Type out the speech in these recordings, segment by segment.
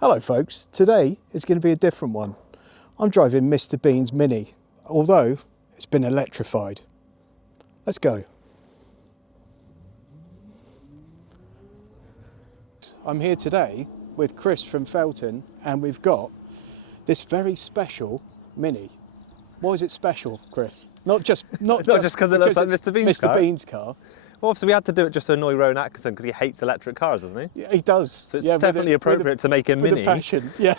Hello folks, today is going to be a different one. I'm driving Mr. Bean's Mini, although it's been electrified. Let's go. I'm here today with Chris from Fellten and we've got this very special Mini. Why is it special, Chris? Not just because it looks like Mr. Bean's car. Mr. Bean's car. Well, obviously we had to do it just to annoy Rowan Atkinson because he hates electric cars, doesn't he? Yeah, he does. So it's definitely appropriate to make a Mini with a passion. Yeah.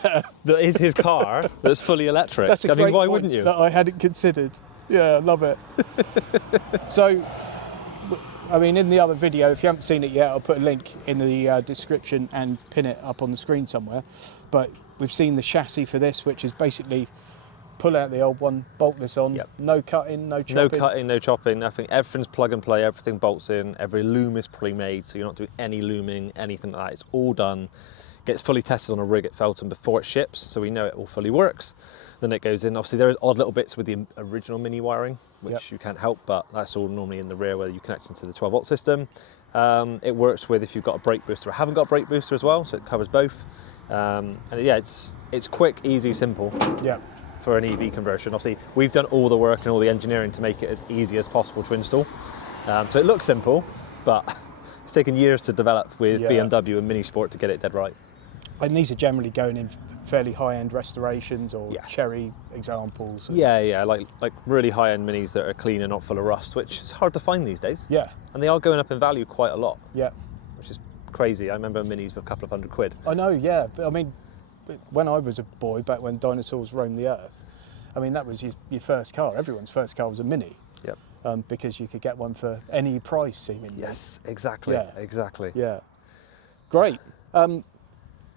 that is his car that's fully electric. That's a I mean, great why point wouldn't you? that I hadn't considered. Yeah, I love it. So, I mean, in the other video, if you haven't seen it yet, I'll put a link in the description and pin it up on the screen somewhere. But we've seen the chassis for this, which is basically pull out the old one, bolt this on, Yep. no cutting, no chopping. No cutting, no chopping, nothing. Everything's plug and play, everything bolts in, every loom is pre-made, so you're not doing any looming, anything like that. It's all done. Gets fully tested on a rig at Fellten before it ships, so we know it all fully works. Then it goes in. Obviously, there is odd little bits with the original Mini wiring, which Yep. you can't help, but that's all normally in the rear where you connect into the 12-volt system. It works with if you've got a brake booster or haven't got a brake booster as well, so it covers both. And yeah, it's quick, easy, simple. Yeah. For an EV conversion. Obviously, we've done all the work and all the engineering to make it as easy as possible to install. So it looks simple, but it's taken years to develop with BMW and Mini Sport to get it dead right. And these are generally going in fairly high-end restorations or cherry examples. Yeah, like really high-end Minis that are clean and not full of rust, which is hard to find these days. Yeah. And they are going up in value quite a lot. Yeah. Which is crazy. I remember Minis for a couple of £100. I know, yeah. But I mean, when I was a boy, back when dinosaurs roamed the earth, I mean, that was your first car. Everyone's first car was a Mini. Yep. Because you could get one for any price, seemingly. Yes, exactly. Yeah. Exactly. Yeah. Great.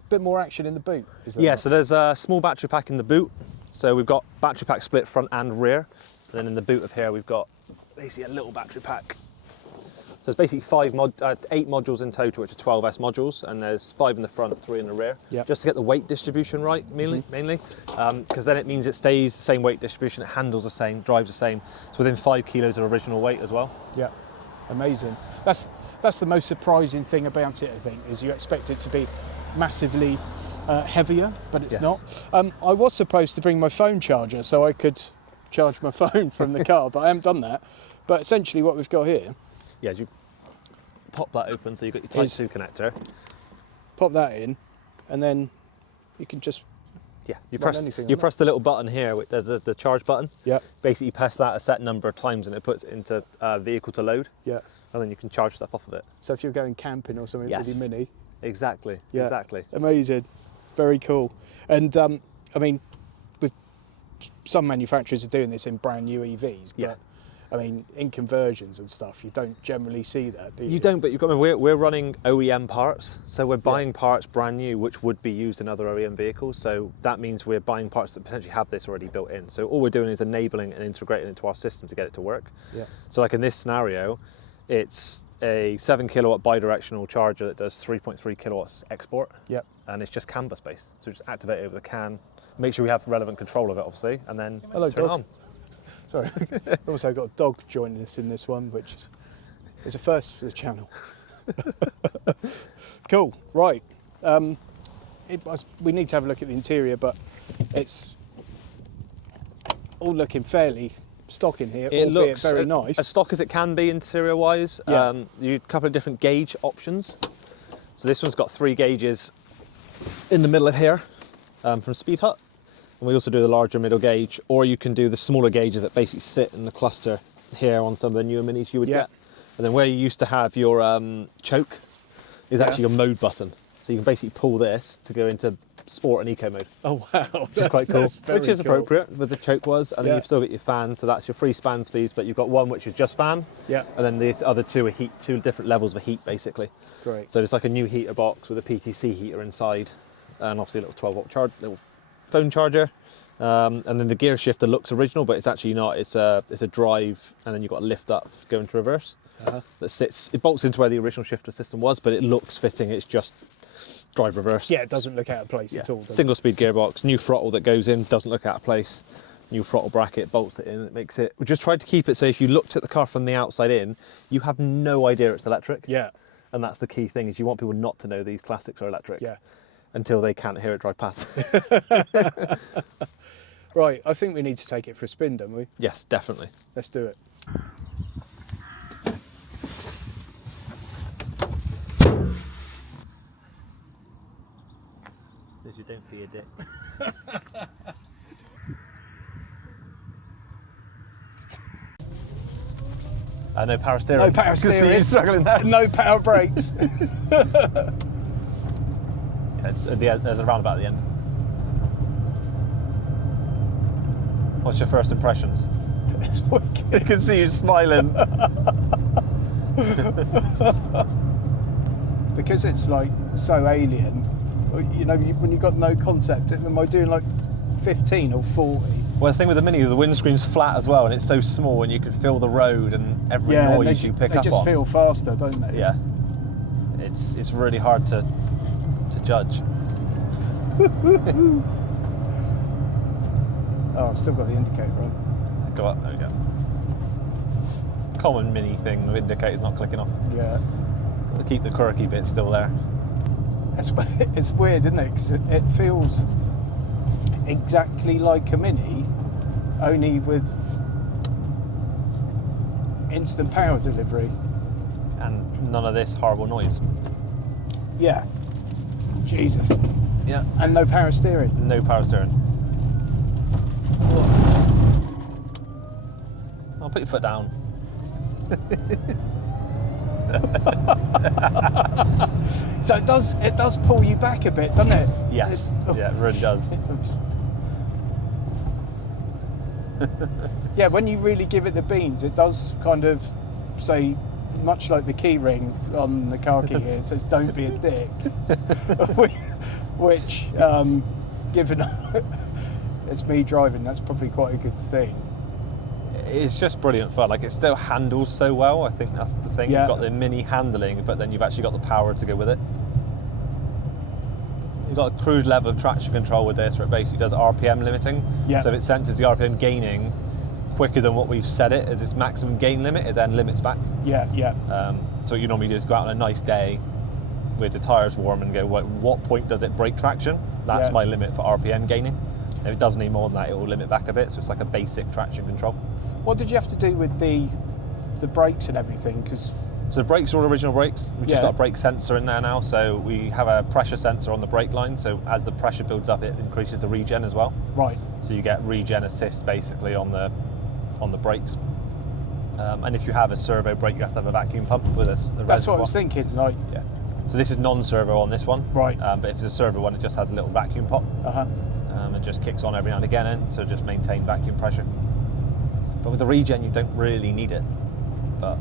Bit more action in the boot, is there? Yeah, so there's a small battery pack in the boot. So we've got battery pack split front and rear. And then in the boot of here, we've got basically a little battery pack. So it's basically 8 modules in total, which are 12S modules, and there's 5 in the front, 3 in the rear, just to get the weight distribution right, mainly, because then it means it stays the same weight distribution, it handles the same, drives the same. It's within 5 kilos of original weight as well. Yeah, amazing. That's the most surprising thing about it, I think, is you expect it to be massively heavier, but it's not. I was supposed to bring my phone charger so I could charge my phone from the car, but I haven't done that. But essentially what we've got here, you pop that open, so you've got your Type 2 connector. Pop that in, and then you can just you press the little button here, which there's the charge button. Yeah. Basically, you press that a set number of times, and it puts it into vehicle to load. Yeah. And then you can charge stuff off of it. So if you're going camping or something with your Mini. Exactly. Yeah. Exactly. Amazing. Very cool. And I mean, with some manufacturers are doing this in brand new EVs, but I mean, in conversions and stuff, you don't generally see that, do you? You don't, but you've got, we're running OEM parts, so we're buying parts brand new, which would be used in other OEM vehicles. So that means we're buying parts that potentially have this already built in. So all we're doing is enabling and integrating it into our system to get it to work. Yeah. So like in this scenario, it's a 7 kilowatt bidirectional charger that does 3.3 kilowatts export. Yep. And it's just CAN bus based. So just activate it over the CAN, make sure we have relevant control of it, obviously, and then turn it on. Sorry. Also got a dog joining us in this one, which is a first for the channel. Cool. Right. We need to have a look at the interior, but it's all looking fairly stock in here. It looks very nice. As stock as it can be interior wise. Yeah. You a couple of different gauge options. So this one's got 3 gauges in the middle of here from Speed Hut. And we also do the larger middle gauge, or you can do the smaller gauges that basically sit in the cluster here on some of the newer Minis you would get. And then where you used to have your choke is actually your mode button. So you can basically pull this to go into sport and eco mode. Oh wow, which is quite cool. Which is appropriate with the choke was, and then you've still got your fan, so that's your free span speeds, but you've got one which is just fan. Yeah. And then these other 2 are heat, 2 different levels of heat basically. Great. So it's like a new heater box with a PTC heater inside, and obviously a little 12-volt little phone charger. And then the gear shifter looks original, but it's actually not. It's a drive, and then you've got to lift up, go into reverse. That sits. It bolts into where the original shifter system was, but it looks fitting. It's just drive reverse. Yeah, it doesn't look out of place at all. Single speed gearbox, new throttle that goes in, doesn't look out of place. New throttle bracket, bolts it in, it makes it. We just tried to keep it so if you looked at the car from the outside in, you have no idea it's electric. Yeah. And that's the key thing, is you want people not to know these classics are electric. Yeah. until they can't hear it drive past. Right, I think we need to take it for a spin, don't we? Yes, definitely. Let's do it. You don't be a dick. No power steering. No power steering. You're struggling there. No power brakes. It's at the end, there's a roundabout at the end. What's your first impressions? It's wicked. You can see you smiling. Because it's like so alien, you know, when you've got no concept, am I doing like 15 or 40? Well, the thing with the Mini, the windscreen's flat as well, and it's so small, and you can feel the road and every noise you pick up on. They just feel faster, don't they? Yeah. It's really hard to judge. Oh, I've still got the indicator on. Go up, there we go. Common Mini thing, the indicator's not clicking off. Yeah. Got to keep the quirky bit still there. It's weird, isn't it? 'Cause it feels exactly like a Mini, only with instant power delivery. And none of this horrible noise. Yeah. Jesus. Yeah. And no power steering. No power steering. I'll put your foot down. So it does pull you back a bit, doesn't it? Yes. Yeah, it really does. Yeah, when you really give it the beans, it does kind of say, much like the key ring on the car key here, it says "Don't be a dick," which, given it's me driving, that's probably quite a good thing. It's just brilliant fun. Like, it still handles so well. I think that's the thing. Yeah. You've got the Mini handling, but then you've actually got the power to go with it. You've got a crude level of traction control with this, where it basically does RPM limiting. Yeah. So if it senses the RPM gaining quicker than what we've set it as its maximum gain limit, it then limits back. Yeah, yeah. So you normally just go out on a nice day with the tyres warm and go, what point does it break traction? That's my limit for RPM gaining. If it does need more than that, it will limit back a bit. So it's like a basic traction control. What did you have to do with the brakes and everything? Because so the brakes are all original brakes. We've just got a brake sensor in there now. So we have a pressure sensor on the brake line. So as the pressure builds up, it increases the regen as well. Right. So you get regen assist basically on the brakes. And if you have a servo brake, you have to have a vacuum pump with a reservoir. That's what I was thinking. Like, yeah. So this is non-servo on this one. Right. But if it's a servo one, it just has a little vacuum pop. It just kicks on every now and again, to just maintain vacuum pressure. But with the regen, you don't really need it, but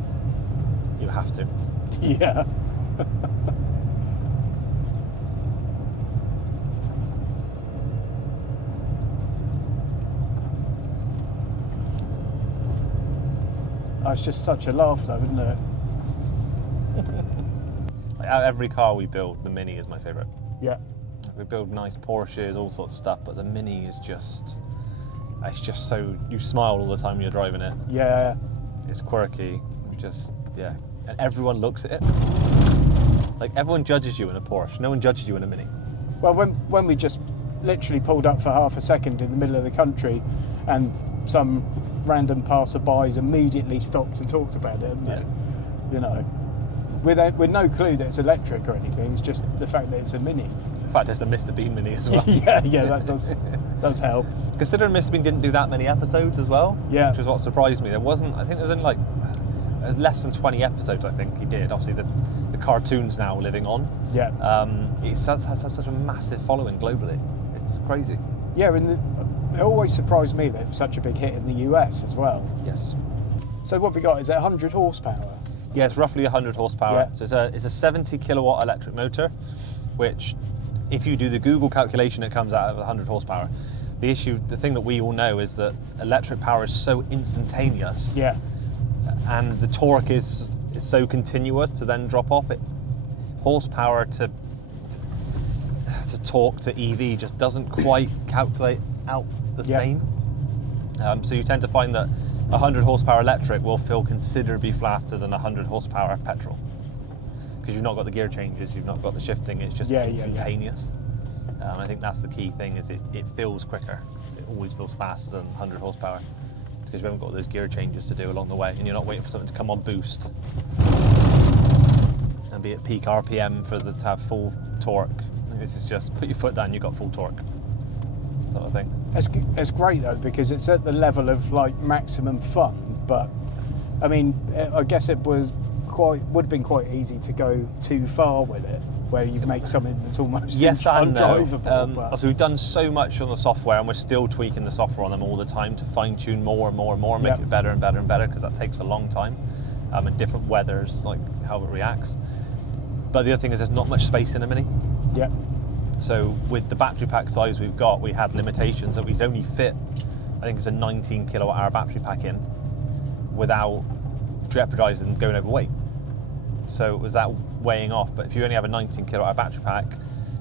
you have to. Yeah. It's just such a laugh, though, isn't it? Like, out of every car we build, the Mini is my favourite. Yeah. We build nice Porsches, all sorts of stuff, but the Mini is just, it's just so, you smile all the time you're driving it. Yeah. It's quirky, yeah. And everyone looks at it. Like, everyone judges you in a Porsche, no one judges you in a Mini. Well, when we just literally pulled up for half a second in the middle of the country, and some random passerbys immediately stopped and talked about it, haven't they? You know, with no clue that it's electric or anything. It's just the fact that it's a Mini. In fact, it's a Mr. Bean Mini as well. yeah, that does help. Considering Mr. Bean didn't do that many episodes as well, which is what surprised me. I think there was only it was less than 20 episodes, I think he did. Obviously, the cartoon's now living on. Yeah. It has such a massive following globally. It's crazy. Yeah, and it always surprised me that it was such a big hit in the US as well. Yes. So what we got is 100 horsepower. Yeah, it's roughly 100 horsepower. Yeah. So it's a 70 kilowatt electric motor, which, if you do the Google calculation, it comes out of 100 horsepower. The thing that we all know is that electric power is so instantaneous. Yeah. And the torque is so continuous to then drop off. Horsepower to torque to EV just doesn't quite calculate out the same. So you tend to find that 100 horsepower electric will feel considerably faster than 100 horsepower petrol, because you've not got the gear changes, you've not got the shifting. It's just instantaneous. I think that's the key thing, is it feels quicker. It always feels faster than 100 horsepower because you haven't got those gear changes to do along the way, and you're not waiting for something to come on boost and be at peak RPM for to have full torque. This is just put your foot down, you've got full torque sort of thing. It's great though, because it's at the level of like maximum fun, but I mean, I guess it would have been quite easy to go too far with it, where you make something that's almost undrivable. So we've done so much on the software, and we're still tweaking the software on them all the time to fine tune more and more and more, and make it better and better and better, because that takes a long time, and different weathers, like how it reacts. But the other thing is there's not much space in a Mini. Yeah. So with the battery pack size we've got, we had limitations that we'd only fit, I think it's a 19 kilowatt hour battery pack in without jeopardising going overweight. So it was that weighing off. But if you only have a 19 kilowatt hour battery pack,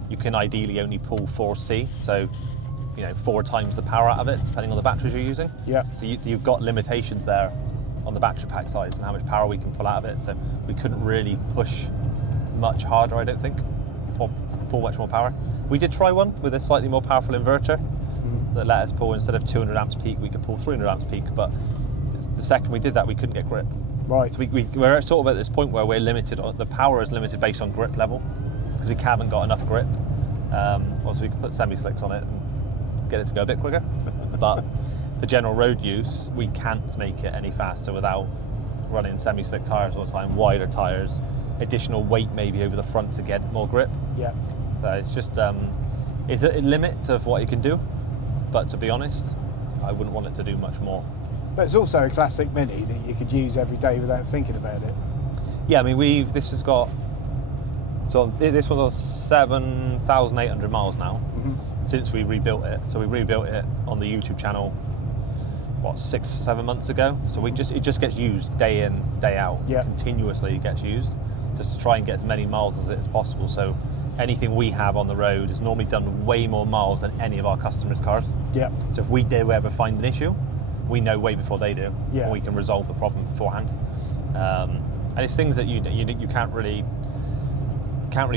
you can ideally only pull 4C, so 4 times the power out of it, depending on the batteries you're using. Yeah. So you've got limitations there on the battery pack size and how much power we can pull out of it. So we couldn't really push much harder, I don't think, or pull much more power. We did try one with a slightly more powerful inverter that let us pull, instead of 200 amps peak, we could pull 300 amps peak, but the second we did that, we couldn't get grip. Right. So we're sort of at this point where we're limited, the power is limited based on grip level, because we haven't got enough grip. Also, we can put semi-slicks on it and get it to go a bit quicker, but for general road use, we can't make it any faster without running semi-slick tyres all the time, wider tyres, additional weight maybe over the front to get more grip. Yeah. It's just, it's a limit of what you can do, but to be honest, I wouldn't want it to do much more. But it's also a classic Mini that you could use every day without thinking about it. Yeah, I mean, this has got, so this was on 7,800 miles now since we rebuilt it. So we rebuilt it on the YouTube channel, what, 6-7 months ago. So it just gets used day in, day out. Yeah. Continuously it gets used, just to try and get as many miles as it is possible. So anything we have on the road is normally done way more miles than any of our customers' cars. Yeah. So if we do ever find an issue, we know way before they do, and we can resolve the problem beforehand. And it's things that you can't really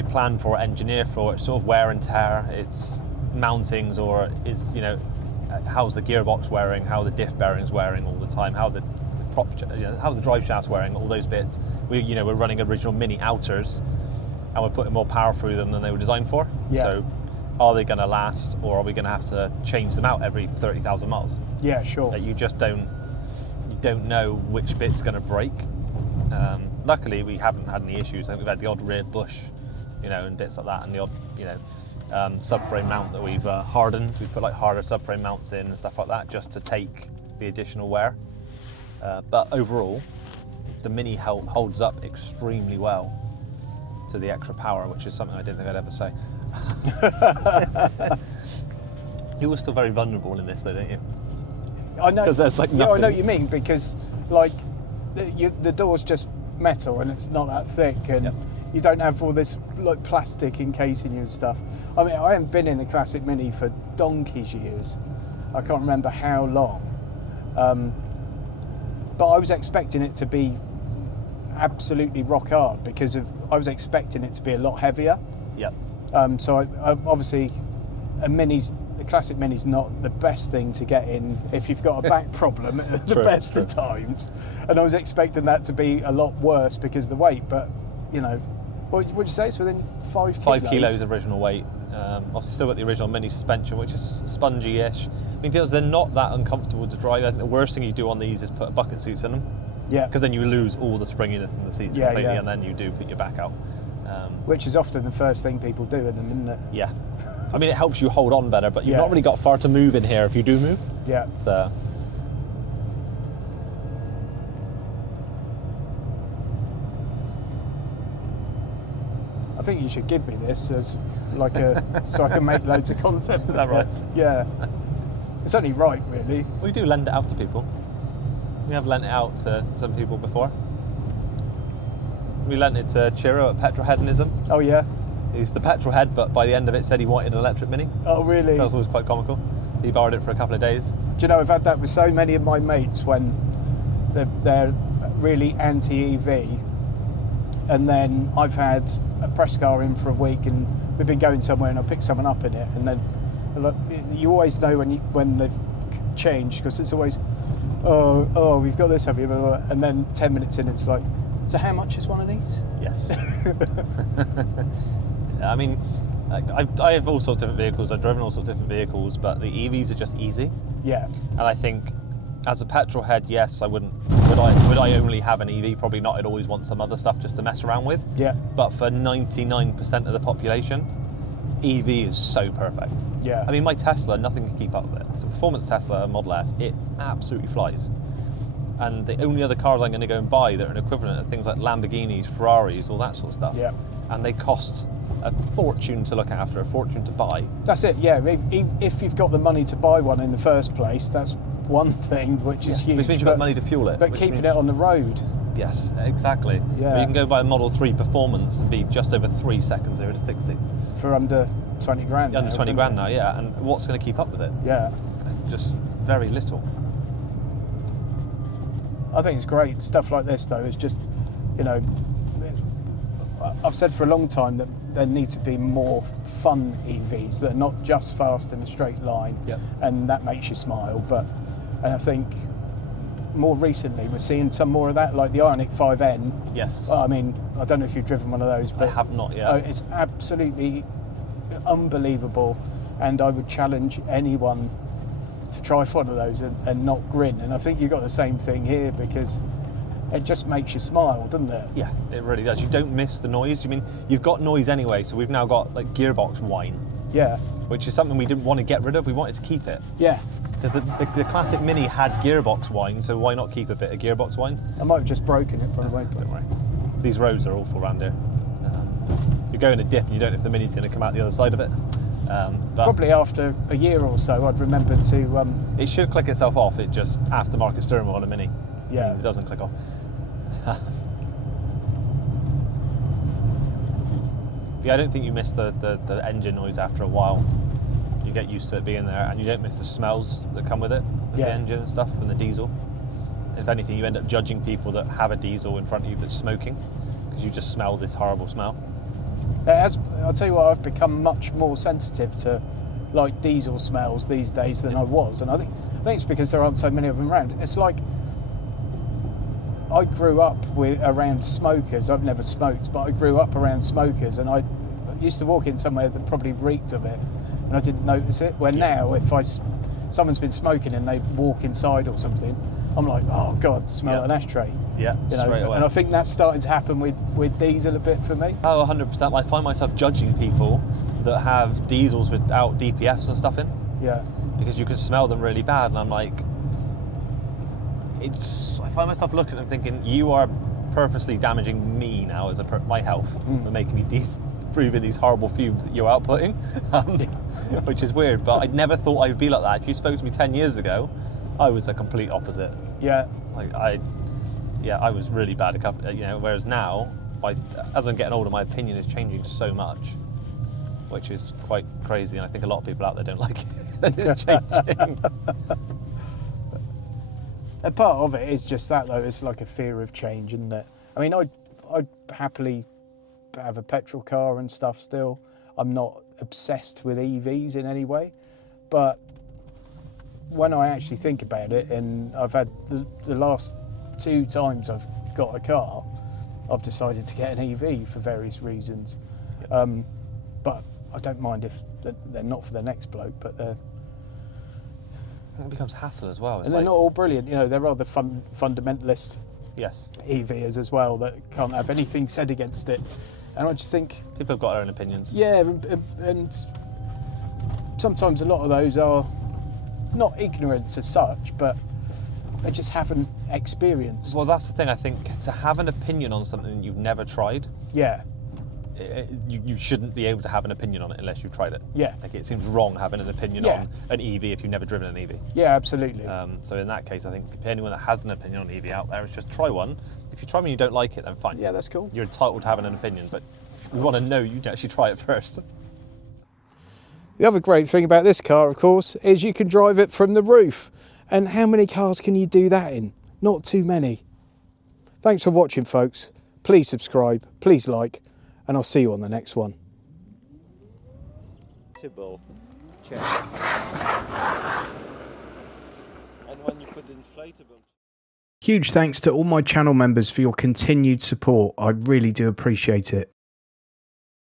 plan for, or engineer for. It's sort of wear and tear. It's mountings, or is how's the gearbox wearing, how the diff bearings wearing all the time, how the how the drive shaft's wearing, all those bits. We're running original Mini outers, and we're putting more power through them than they were designed for. Yeah. So are they going to last, or are we going to have to change them out every 30,000 miles? Yeah, sure. That you just don't know which bit's going to break. Luckily, we haven't had any issues. I think we've had the odd rear bush, and bits like that, and the odd, subframe mount that we've hardened. We've put like harder subframe mounts in and stuff like that, just to take the additional wear. But overall, the Mini holds up extremely well to the extra power, which is something I didn't think I'd ever say. You were still very vulnerable in this, though, don't you? I know. Because there's like nothing. Yeah, I know what you mean, because like the door's just metal and it's not that thick, and you don't have all this like plastic encasing you and stuff. I mean, I haven't been in a classic Mini for donkey's years. I can't remember how long. But I was expecting it to be absolutely rock hard, because I was expecting it to be a lot heavier. Yeah. So I obviously a classic Mini's not the best thing to get in if you've got a back problem at the best of times. And I was expecting that to be a lot worse because of the weight, but what would you say, it's within 5 kilos? 5 kilos of original weight. Obviously still got the original Mini suspension, which is spongy-ish. I mean, they're not that uncomfortable to drive. I think the worst thing you do on these is put bucket seats in them. Yeah. Because then you lose all the springiness in the seats completely, and then you do put your back out. Which is often the first thing people do in them, isn't it? Yeah. I mean, it helps you hold on better, but you've not really got far to move in here if you do move. Yeah. So. I think you should give me this as like so I can make loads of content. Is that right? Yeah. It's only right, really. We do lend it out to people. We have lent it out to some people before. We lent it to Chiro at Petrol Hedonism. Oh yeah. He's the petrol head, but by the end of it said he wanted an electric Mini. Oh really? So that was always quite comical. So he borrowed it for a couple of days. Do you know, I've had that with so many of my mates when they're really anti-EV, and then I've had a press car in for a week and we've been going somewhere and I pick someone up in it, and then like, you always know when they've changed, because it's always, oh, we've got this, have you? And then 10 minutes in, it's like, so how much is one of these? Yes. I mean, I have all sorts of different vehicles. I've driven all sorts of different vehicles, but the EVs are just easy. Yeah. And I think, as a petrol head, yes, I wouldn't. Would I only have an EV? Probably not. I'd always want some other stuff just to mess around with. Yeah. But for 99% of the population, EV is so perfect. Yeah. I mean, my Tesla, nothing can keep up with it. It's a performance Tesla, a Model S. It absolutely flies. And the only other cars I'm going to go and buy that are an equivalent are things like Lamborghinis, Ferraris, all that sort of stuff. Yeah. And they cost a fortune to look after, a fortune to buy. That's it, yeah. If you've got the money to buy one in the first place, that's one thing, which is huge. Which means you've got money to fuel it. But keeping it on the road. Yes, exactly. Yeah. But you can go buy a Model 3 Performance and be just over 3 seconds 0 to 60. For under 20 grand. Under 20 grand now, yeah. And what's going to keep up with it? Yeah. Just very little. I think it's great. Stuff like this, though, is just, you know, I've said for a long time that there needs to be more fun EVs that are not just fast in a straight line, yep. And that makes you smile. And I think more recently we're seeing some more of that, like the Ioniq 5N. Yes. I mean, I don't know if you've driven one of those, but I have not yet. It's absolutely unbelievable, and I would challenge anyone to try one of those and not grin. And I think you've got the same thing here, because it just makes you smile, doesn't it? Yeah, it really does. You don't miss the noise. I mean, you've got noise anyway, so we've now got like gearbox whine. Yeah. Which is something we didn't want to get rid of. We wanted to keep it. Yeah. Because the classic Mini had gearbox whine, so why not keep a bit of gearbox whine? I might have just broken it, by the way. Don't worry. These roads are awful around here. You go in a dip and you don't know if the Mini's going to come out the other side of it. Probably after a year or so, I'd remember to... It should click itself off. It just aftermarket steering wheel on a Mini. Yeah. It doesn't click off. Yeah, I don't think you miss the engine noise after a while. You get used to it being there, and you don't miss the smells that come with it, with the engine and stuff, and the diesel. If anything, you end up judging people that have a diesel in front of you that's smoking, because you just smell this horrible smell. I'll tell you what, I've become much more sensitive to like diesel smells these days than I was, and I think it's because there aren't so many of them around. It's like I grew up around smokers. I've never smoked, but I grew up around smokers, and I used to walk in somewhere that probably reeked of it, and I didn't notice it. Where now, if someone's been smoking and they walk inside or something, I'm like, oh God, smell an ashtray. Yeah, you know, straight away. And I think that's starting to happen with diesel a bit for me. Oh, 100%. I find myself judging people that have diesels without DPFs and stuff in. Yeah. Because you can smell them really bad, and I'm like, I find myself looking at them thinking, you are purposely damaging me now as my health, and making me breathing these horrible fumes that you're outputting, which is weird. But I never thought I'd be like that. If you spoke to me 10 years ago, I was the complete opposite. Yeah. Like I was really bad whereas now, as I'm getting older, my opinion is changing so much, which is quite crazy, and I think a lot of people out there don't like it. It's changing. A part of it is just that, though. It's like a fear of change, isn't it? I mean, I'd happily have a petrol car and stuff still. I'm not obsessed with EVs in any way, but when I actually think about it, and I've had the last 2 times I've got a car, I've decided to get an EV for various reasons. But I don't mind if they're not for the next bloke, but they're... It becomes hassle as well. And they're not all brilliant. You know, there are the fundamentalist EVs as well that can't have anything said against it. And I just think... People have got their own opinions. Yeah, and sometimes a lot of those are not ignorance as such, but they just haven't experienced. Well, that's the thing. I think to have an opinion on something you've never tried... Yeah. You shouldn't be able to have an opinion on it unless you've tried it. Yeah. Like, it seems wrong having an opinion on an EV if you've never driven an EV. Yeah, absolutely. So in that case, I think anyone that has an opinion on an EV out there is just try one. If you try one and you don't like it, then fine. Yeah, that's cool. You're entitled to having an opinion, but we want to know you actually try it first. The other great thing about this car, of course, is you can drive it from the roof. And how many cars can you do that in? Not too many. Thanks for watching, folks. Please subscribe, please like, and I'll see you on the next one. inflatable chair. And when you put inflatable... Huge thanks to all my channel members for your continued support. I really do appreciate it.